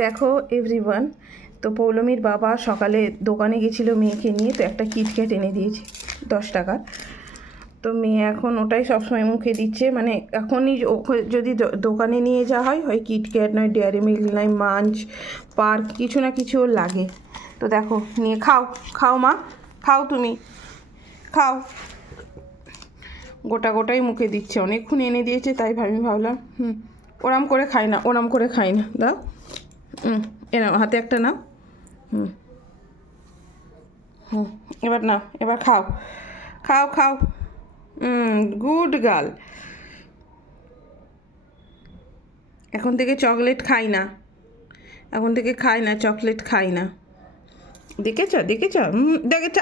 দেখো এভরিওয়ান, তো পৌলমীর বাবা সকালে দোকানে গেছিলো মেয়েকে নিয়ে, তো একটা কিটক্যাট এনে দিয়েছে 10 টাকার। তো মেয়ে এখন ওটাই সবসময় মুখে দিচ্ছে, মানে এখনই যদি দোকানে নিয়ে যাওয়া হয় কিটক্যাট নয় ডেয়ারি মিল্ক নয় মাঞ্চ পার্ক, কিছু না কিছু ওর লাগে। তো দেখো নিয়ে খাও, খাও মা, খাও, তুমি খাও। গোটাই মুখে দিচ্ছে, অনেকক্ষণ এনে দিয়েছে, তাই আমি ভাবলাম ওরম করে খাই না, ওরম করে খাই না, দাও। নাও হাতে একটা নাও। এবার নাও, এবার খাও, খাও খাও। Good girl. এখন থেকে চকলেট খাই না, এখন থেকে খাই না, চকলেট খাই না। দেখেছ দেখেছ দেখেছ,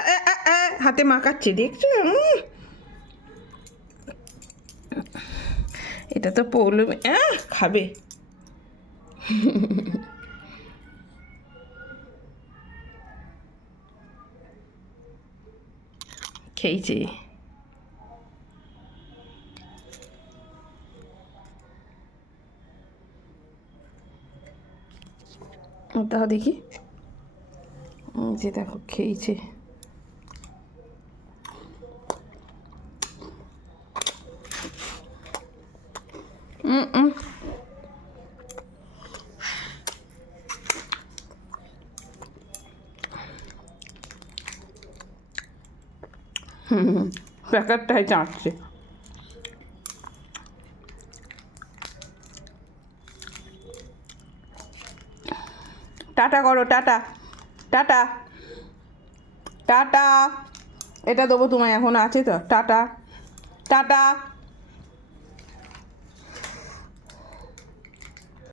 হাতে মাখাচ্ছে, দেখছো? এটা তো পৌলমী খাবে। খেয়েছে। তাও দেখি, যে দেখো খেয়েছে। প্যাকেটটাই চাটছে। টাটা করো, টাটা, টাটা, টাটা। এটা দেবো তোমায়, এখন আছে তো, টাটা, টাটা।